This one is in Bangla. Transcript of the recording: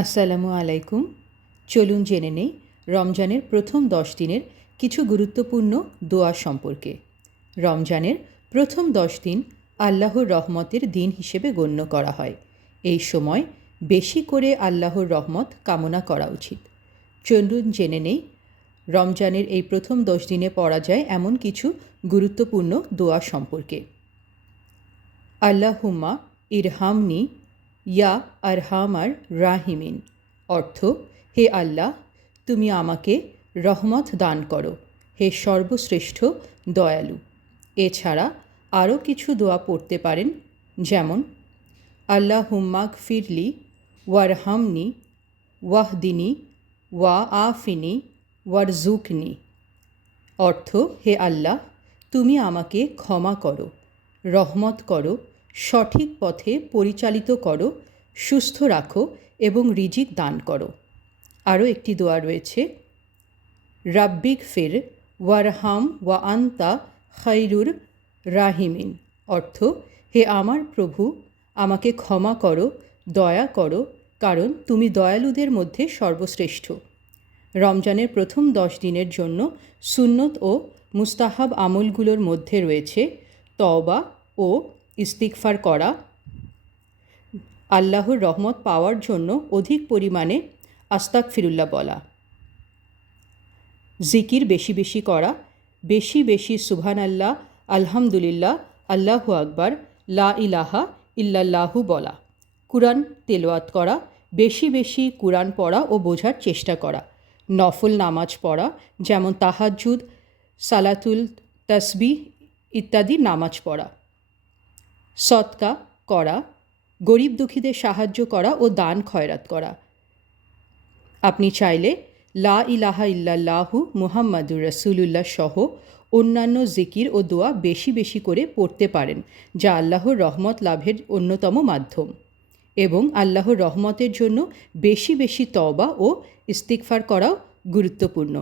আসসালামু আলাইকুম। চলুন জেনে নেই রমজানের প্রথম 10 দিনের কিছু গুরুত্বপূর্ণ দোয়া সম্পর্কে। রমজানের প্রথম 10 দিন আল্লাহর রহমতের দিন হিসেবে গণ্য করা হয়। এই সময় বেশি করে আল্লাহর রহমত কামনা করা উচিত। চলুন জেনে নেই রমজানের এই প্রথম 10 দিনে পড়া যায় এমন কিছু গুরুত্বপূর্ণ দোয়া সম্পর্কে। আল্লাহুম্মা ইরহামনি ইয়া আরহামার রাহিমিন, অর্থ হে আল্লাহ, তুমি আমাকে রহমত দান করো, হে সর্বশ্রেষ্ঠ দয়ালু। এছাড়া আরও কিছু দোয়া পড়তে পারেন, যেমন আল্লাহুম্মা গফিরলি ওয়ারহামনি ওয়াহদিনী ওয়া আফিনী ওয়ারজুকনি, অর্থ হে আল্লাহ, তুমি আমাকে ক্ষমা করো, রহমত করো, সঠিক পথে পরিচালিত করো, সুস্থ রাখো এবং রিজিক দান করো। আরও একটি দোয়া রয়েছে, রাব্বিক ফির ওয়ারহাম ওয়া আন্তা খাইরুর রাহিমিন, অর্থ হে আমার প্রভু, আমাকে ক্ষমা করো, দয়া করো, কারণ তুমি দয়ালুদের মধ্যে সর্বশ্রেষ্ঠ। রমজানের প্রথম 10 দিনের জন্য সুন্নত ও মুস্তাহাব আমলগুলোর মধ্যে রয়েছে তওবা ও ইস্তিগফার করা, আল্লাহর রহমত পাওয়ার জন্য অধিক পরিমাণে আস্তাগফিরুল্লাহ বলা, জিকির বেশি বেশি করা, বেশি বেশি সুবহানাল্লাহ, আলহামদুলিল্লাহ, আল্লাহু আকবার, লা ইলাহা ইল্লাল্লাহু বলা, কুরআন তেলাওয়াত করা, বেশি বেশি কুরআন পড়া ও বোঝার চেষ্টা করা, নফল নামাজ পড়া যেমন তাহাজ্জুদ, সালাতুল তাসবিহ ইত্যাদি নামাজ পড়া, সদকা করা, গরিব দুঃখীদের সাহায্য করা ও দান খয়রাত করা। আপনি চাইলে লা ইলাহা ইল্লাল্লাহু মুহাম্মাদুর রাসূলুল্লাহ সহ অন্যান্য জিকির ও দোয়া বেশি বেশি করে পড়তে পারেন, যা আল্লাহর রহমত লাভের অন্যতম মাধ্যম। এবং আল্লাহর রহমতের জন্য বেশি বেশি তওবা ও ইস্তিগফার করাও গুরুত্বপূর্ণ।